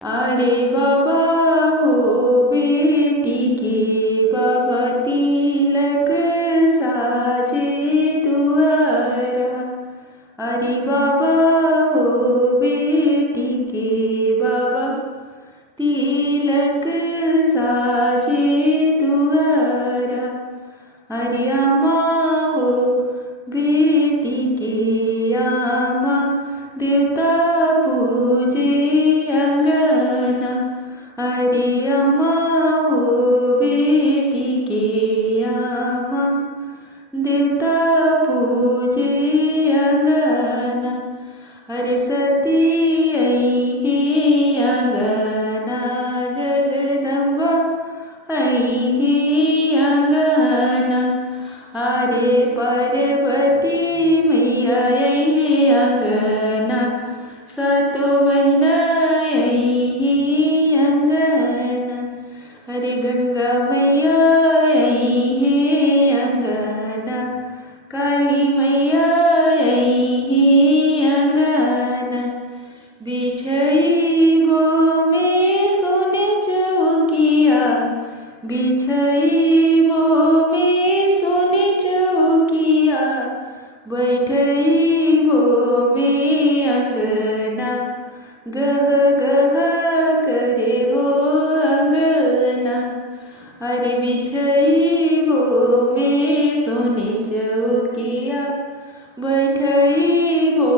अरे बाबा हो बेटी के बाबा तिलक साजे दुआरा। अरे बाबा हो बेटी के बाबा तिलक साजे दुआरा। अरे आमा हो बेटी के आमा देवता पूजे अंगना। अरे अम्मा हो बेटी के आमा देवता पूजे अंगना। अरे सती आई अंगना जगदम्बा आई अंगना। अरे पार्वती मैया आई अंगना सतो बहना आई अंगना। अरे गंगा मैया आई अंगना काली मैया आई अंगना। बिछई वो में सोने चौकिया बिछई वो में सोने चौकिया। बैठई वो में अंगना गह गह करे हो अंगना। अरे बिछई वो में सोने चौकिया बैठई वो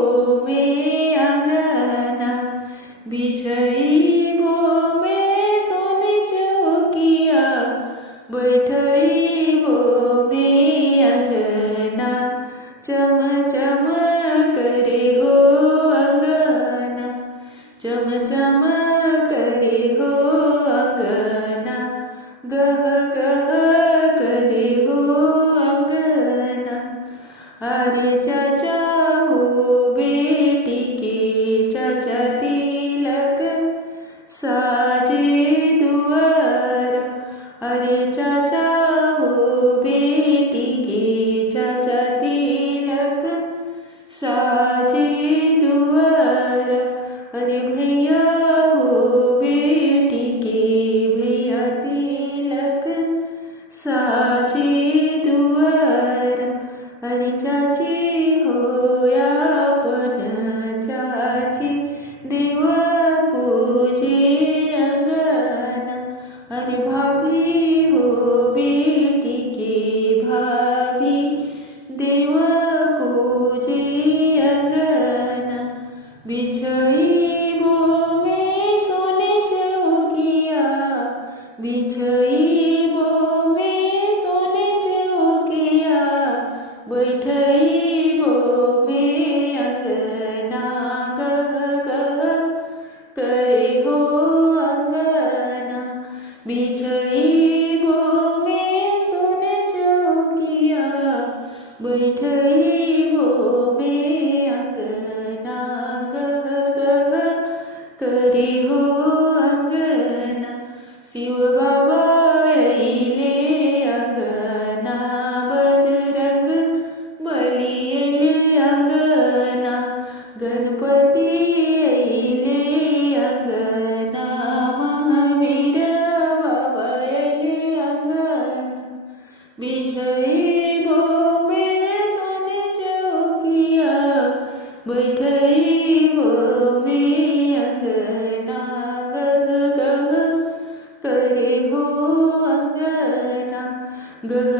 में अंगना। बिछई वो में सोने चौकिया बैठई वो में अंगना। चम चम करे हो अंगना चम चम करे हो अंगना। गह गह करे हो अंगना। अरे चाचा हो बेटी के चाचा तिलक साजे दुआरा। अरे चाचा हो बेटी के चाचा तिलक साजे दुआरा। अरे भैया हो बेटी के भैया तिलक साजे दुआरा। अरे चाची हो यापन चाची देवा पूजे अंगना। अरे भाभी हो बेटी के भाभी देवा पूजे अंगना। बिछई वो में सोने चौकिया बिछई वो में सोने चौकिया बैठई वो में अंगना। गह गह करे हो अंगना। बिछई वो में सोने चौकिया बैठई वो में अंगना। गह गह करे हो अंगना। शिव बाबा अइले अंगना बजरंग बली अइले अंगना। गणपति अइले अंगना महावीर बाबा अइले अंगना। बिछई वो में सोने चौकिया बैठई वो में अंगना। गह गह करे हो अंगना। गह